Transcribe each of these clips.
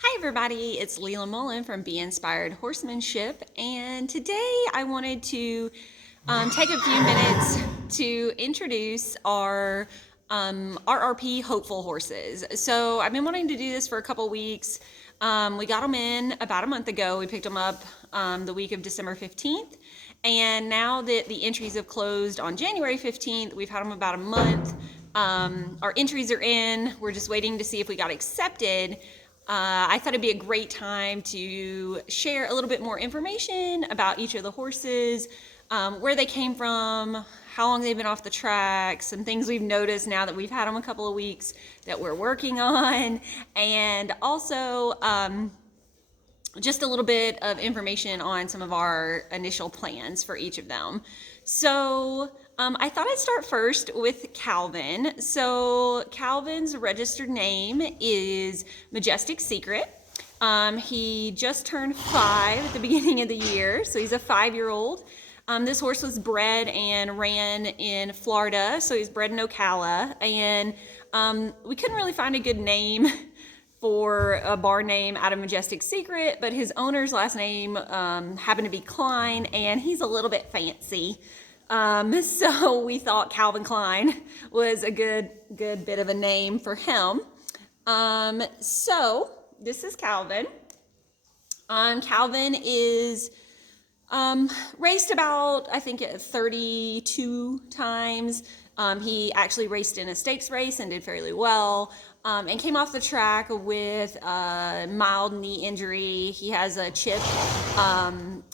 Hi everybody, it's Leela Mullen from Be Inspired Horsemanship, and today I wanted to take a few minutes to introduce our RRP hopeful horses. So I've been wanting to do this for a couple weeks. We got them in about a month ago. We picked them up the week of December 15th, and now that the entries have closed on January 15th, we've had them about a month. Our entries are in. We're just waiting to see if we got accepted. I thought it'd be a great time to share a little bit more information about each of the horses, where they came from, how long they've been off the track, some things we've noticed now that we've had them a couple of weeks that we're working on, and also just a little bit of information on some of our initial plans for each of them. So I thought I'd start first with Calvin. So Calvin's registered name is Majestic Secret. He just turned 5 at the beginning of the year, so he's a 5-year-old. This horse was bred and ran in Florida, so he's bred in Ocala, and we couldn't really find a good name for a barn name out of Majestic Secret, but his owner's last name happened to be Klein, and he's a little bit fancy. So we thought Calvin Klein was a good bit of a name for him. So this is Calvin. Calvin is raced about, I think, 32 times. He actually raced in a stakes race and did fairly well, and came off the track with a mild knee injury. He has a chip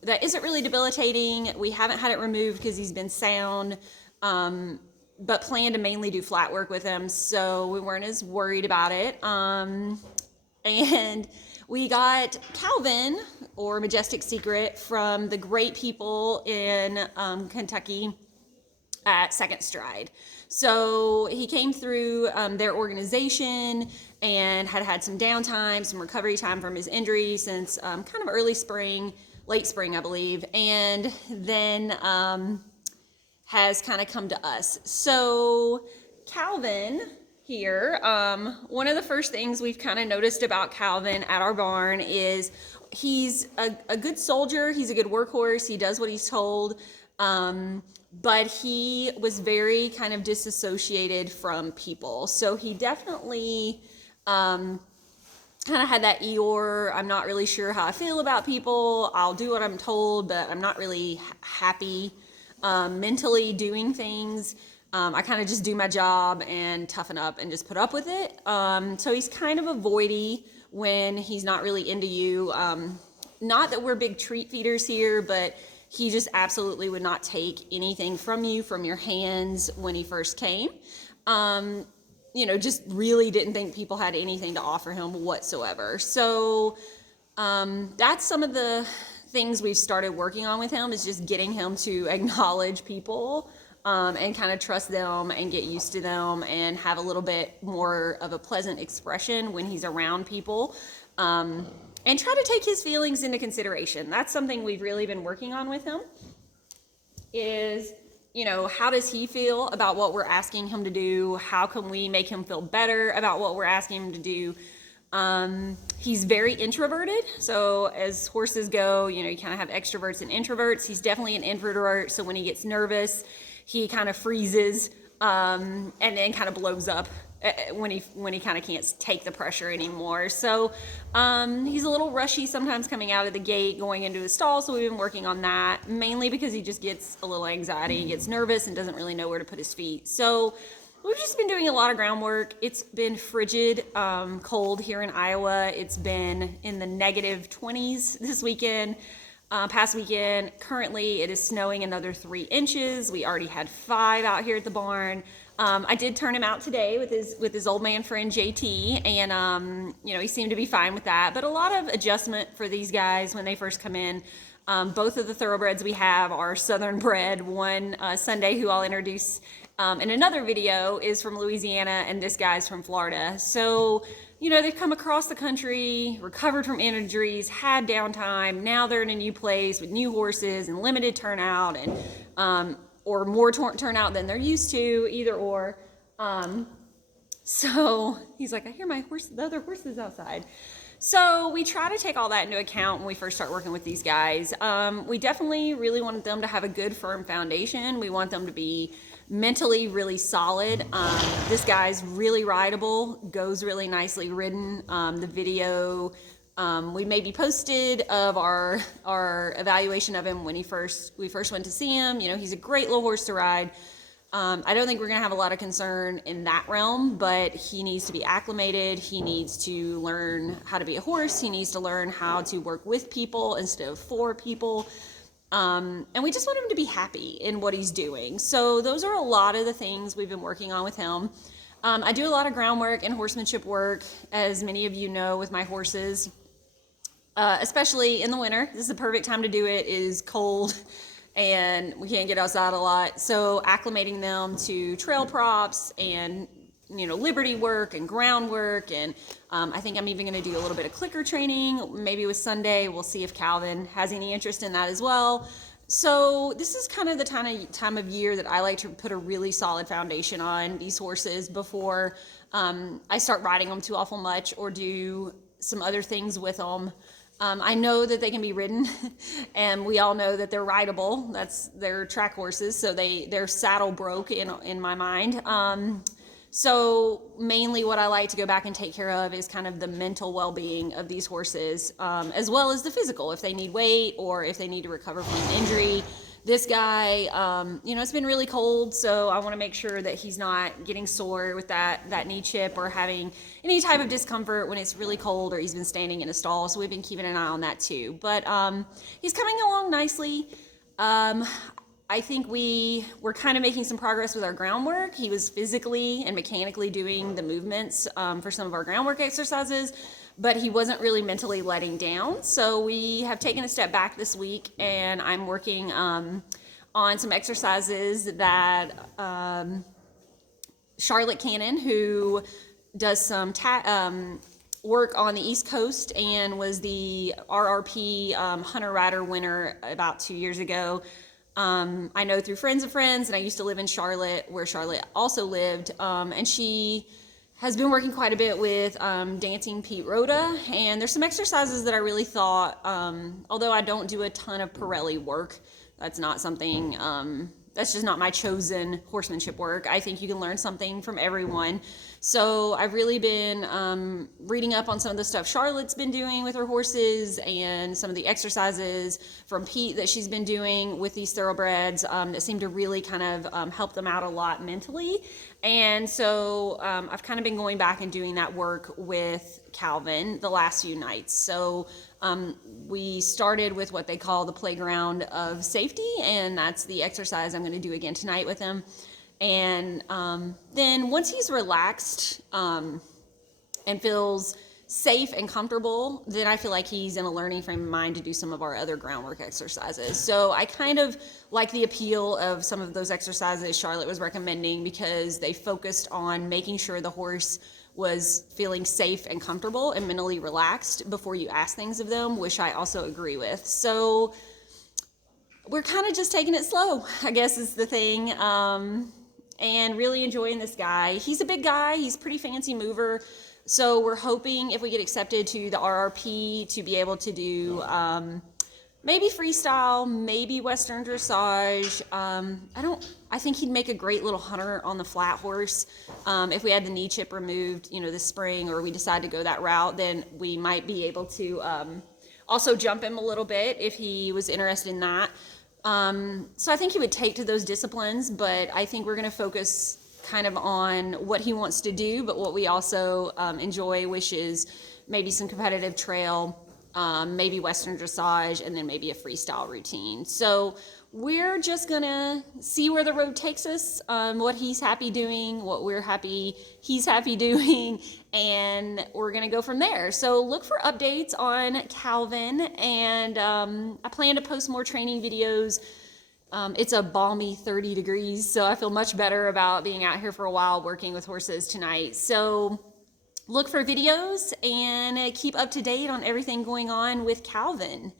that isn't really debilitating. We haven't had it removed because he's been sound, but plan to mainly do flat work with him, so we weren't as worried about it. And we got Calvin, or Majestic Secret, from the great people in Kentucky at Second Stride. So he came through their organization and had some downtime, some recovery time from his injury since kind of early spring, late spring, I believe, and then has kind of come to us. So Calvin here, one of the first things we've kind of noticed about Calvin at our barn is he's a good soldier. He's a good workhorse. He does what he's told. But he was very kind of disassociated from people. So he definitely kind of had that Eeyore, I'm not really sure how I feel about people. I'll do what I'm told, but I'm not really happy mentally doing things. I kind of just do my job and toughen up and just put up with it. So he's kind of avoidy when he's not really into you. Not that we're big treat feeders here, but he just absolutely would not take anything from you, from your hands when he first came. Just really didn't think people had anything to offer him whatsoever. So that's some of the things we've started working on with him, is just getting him to acknowledge people and kind of trust them and get used to them and have a little bit more of a pleasant expression when he's around people. And try to take his feelings into consideration. That's something we've really been working on with him, is, how does he feel about what we're asking him to do? How can we make him feel better about what we're asking him to do? He's very introverted. So as horses go, you kind of have extroverts and introverts. He's definitely an introvert. So when he gets nervous, he kind of freezes and then kind of blows up when he kind of can't take the pressure anymore. So he's a little rushy sometimes coming out of the gate, going into his stall. So we've been working on that, mainly because he just gets a little anxiety, he gets nervous and doesn't really know where to put his feet. So we've just been doing a lot of groundwork. It's been frigid, cold here in Iowa. It's been in the negative 20s this weekend. Past weekend. Currently it is snowing another 3 inches. We already had 5 out here at the barn. I did turn him out today with his old man friend JT, and he seemed to be fine with that. But a lot of adjustment for these guys when they first come in. Both of the thoroughbreds we have are Southern bred. One, Sunday, who I'll introduce in another video, is from Louisiana, and this guy's from Florida. So they've come across the country, recovered from injuries, had downtime. Now they're in a new place with new horses and limited turnout, and or more turnout than they're used to, either or. So he's like, I hear my horse, the other horses outside. So we try to take all that into account when we first start working with these guys. We definitely really want them to have a good, firm foundation. We want them to be mentally really solid. This guy's really rideable, goes really nicely ridden. The video we maybe posted of our evaluation of him when we first went to see him. You know, he's a great little horse to ride. I don't think we're going to have a lot of concern in that realm, but he needs to be acclimated. He needs to learn how to be a horse. He needs to learn how to work with people instead of for people. And we just want him to be happy in what he's doing. So those are a lot of the things we've been working on with him. I do a lot of groundwork and horsemanship work, as many of you know, with my horses, especially in the winter. This is the perfect time to do it. It is cold and we can't get outside a lot. So acclimating them to trail props and, you know, liberty work and groundwork. And I think I'm even going to do a little bit of clicker training, maybe with Sunday. We'll see if Calvin has any interest in that as well. So this is kind of the time of year that I like to put a really solid foundation on these horses before I start riding them too awful much or do some other things with them. I know that they can be ridden, and we all know that they're rideable. They're track horses, so they're saddle broke in my mind. So mainly what I like to go back and take care of is kind of the mental well-being of these horses, as well as the physical, if they need weight or if they need to recover from an injury. This guy, you know, it's been really cold, so I want to make sure that he's not getting sore with that knee chip or having any type of discomfort when it's really cold or he's been standing in a stall. So we've been keeping an eye on that too. But he's coming along nicely. I think we're kind of making some progress with our groundwork. He was physically and mechanically doing the movements for some of our groundwork exercises, but he wasn't really mentally letting down. So we have taken a step back this week, and I'm working on some exercises that Charlotte Cannon, who does some work on the East Coast and was the RRP Hunter Rider winner about 2 years ago. I know through friends of friends, and I used to live in Charlotte, where Charlotte also lived, and she has been working quite a bit with Dancing Pete Rhoda, and there's some exercises that I really thought, although I don't do a ton of Pirelli work, that's not something, that's just not my chosen horsemanship work. I think you can learn something from everyone. So I've really been reading up on some of the stuff Charlotte's been doing with her horses and some of the exercises from Pete that she's been doing with these thoroughbreds that seem to really kind of help them out a lot mentally. And so I've kind of been going back and doing that work with Calvin the last few nights. So we started with what they call the playground of safety, and that's the exercise I'm going to do again tonight with him. And then once he's relaxed and feels safe and comfortable, then I feel like he's in a learning frame of mind to do some of our other groundwork exercises. So I kind of like the appeal of some of those exercises Charlotte was recommending because they focused on making sure the horse was feeling safe and comfortable and mentally relaxed before you ask things of them, which I also agree with. So we're kind of just taking it slow, I guess is the thing, and really enjoying this guy. He's a big guy. He's a pretty fancy mover. So we're hoping if we get accepted to the RRP to be able to do maybe freestyle, maybe Western dressage. I think he'd make a great little hunter on the flat horse. If we had the knee chip removed, you know, this spring, or we decide to go that route, then we might be able to also jump him a little bit if he was interested in that. So I think he would take to those disciplines, but I think we're going to focus kind of on what he wants to do, but what we also enjoy, which is maybe some competitive trail, maybe Western dressage, and then maybe a freestyle routine. So we're just gonna see where the road takes us, what he's happy doing, what he's happy doing, and we're gonna go from there. So look for updates on Calvin, and I plan to post more training videos. It's a balmy 30 degrees, so I feel much better about being out here for a while working with horses tonight. So look for videos and keep up to date on everything going on with Calvin.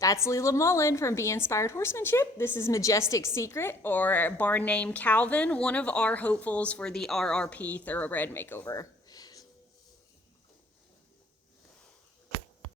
That's Leela Mullen from Be Inspired Horsemanship. This is Majestic Secret, or barn name Calvin, one of our hopefuls for the RRP Thoroughbred Makeover.